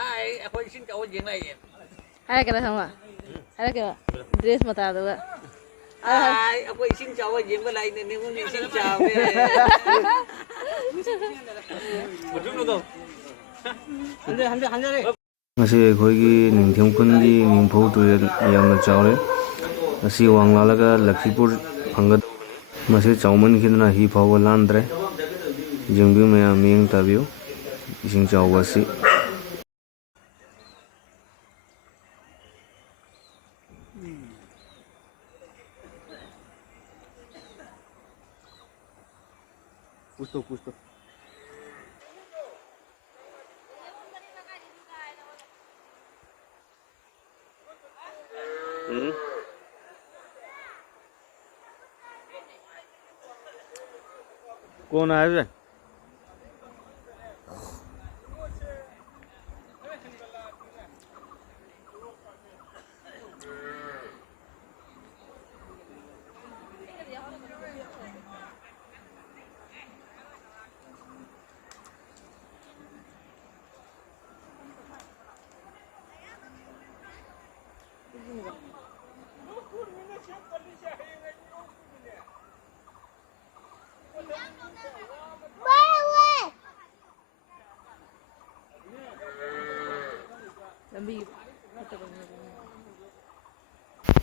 ꯑꯩꯈꯣꯏ ꯏꯁꯤꯡ ꯆꯥꯎꯕ ꯌꯦꯡ ꯂꯥꯛꯏ ꯍꯥꯏꯔꯛꯀꯦꯔꯥ ꯊꯝꯃ ꯍꯥꯏꯔꯛꯀꯦꯕ ꯗ꯭ꯔꯦꯁ ꯃꯇꯥꯗꯨꯒ ꯑꯩꯈꯣꯏ ꯏꯁꯤꯡ ꯆꯥꯎꯕ ꯌꯦꯡꯕ ꯂꯥꯛꯏꯅꯦ ꯅꯉꯣꯟꯗ ꯏꯁꯤꯡ ꯆꯥꯎꯋꯦ ꯉꯁꯤ ꯑꯩꯈꯣꯏꯒꯤ ꯅꯤꯡꯊꯦꯝ ꯈꯨꯟꯒꯤ ꯅꯤꯡꯐꯧ ꯇꯨꯔꯦꯜ ꯌꯥꯝꯅ ꯆꯥꯎꯔꯦ ꯉꯁꯤ ꯋꯥꯡꯂꯥꯜꯂꯒ ꯂꯛꯈꯤꯄꯨꯔ ꯐꯪꯒꯗꯧꯕꯅꯤ ꯃꯁꯤ ꯆꯥꯎꯃꯟꯈꯤꯗꯨꯅ ꯍꯤ ꯐꯥꯎꯕ ꯂꯥꯟꯗ꯭ꯔꯦ ꯌꯦꯡꯕꯤꯌꯨ ꯃꯌꯥꯝ ꯃꯤꯠꯌꯦꯡ ꯇꯥꯕꯤꯌꯨ ꯏꯁꯤꯡ ꯆꯥꯎꯕ ꯑꯁꯤ Pusto. कौन आया है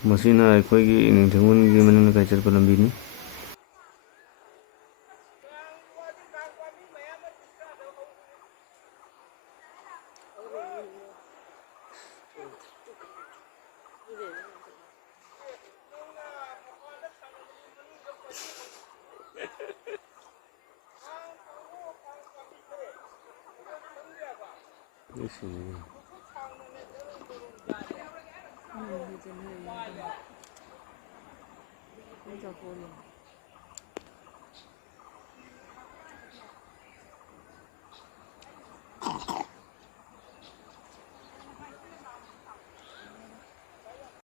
ꯃꯁꯤꯅ ꯑꯩꯈꯣꯏꯒꯤ ꯅꯤꯡꯊꯦꯝꯈꯨꯟꯒꯤ ꯃꯅꯤꯡ ꯂꯩꯀꯥꯏ ꯆꯠꯄ ꯂꯝꯕꯤꯅꯤ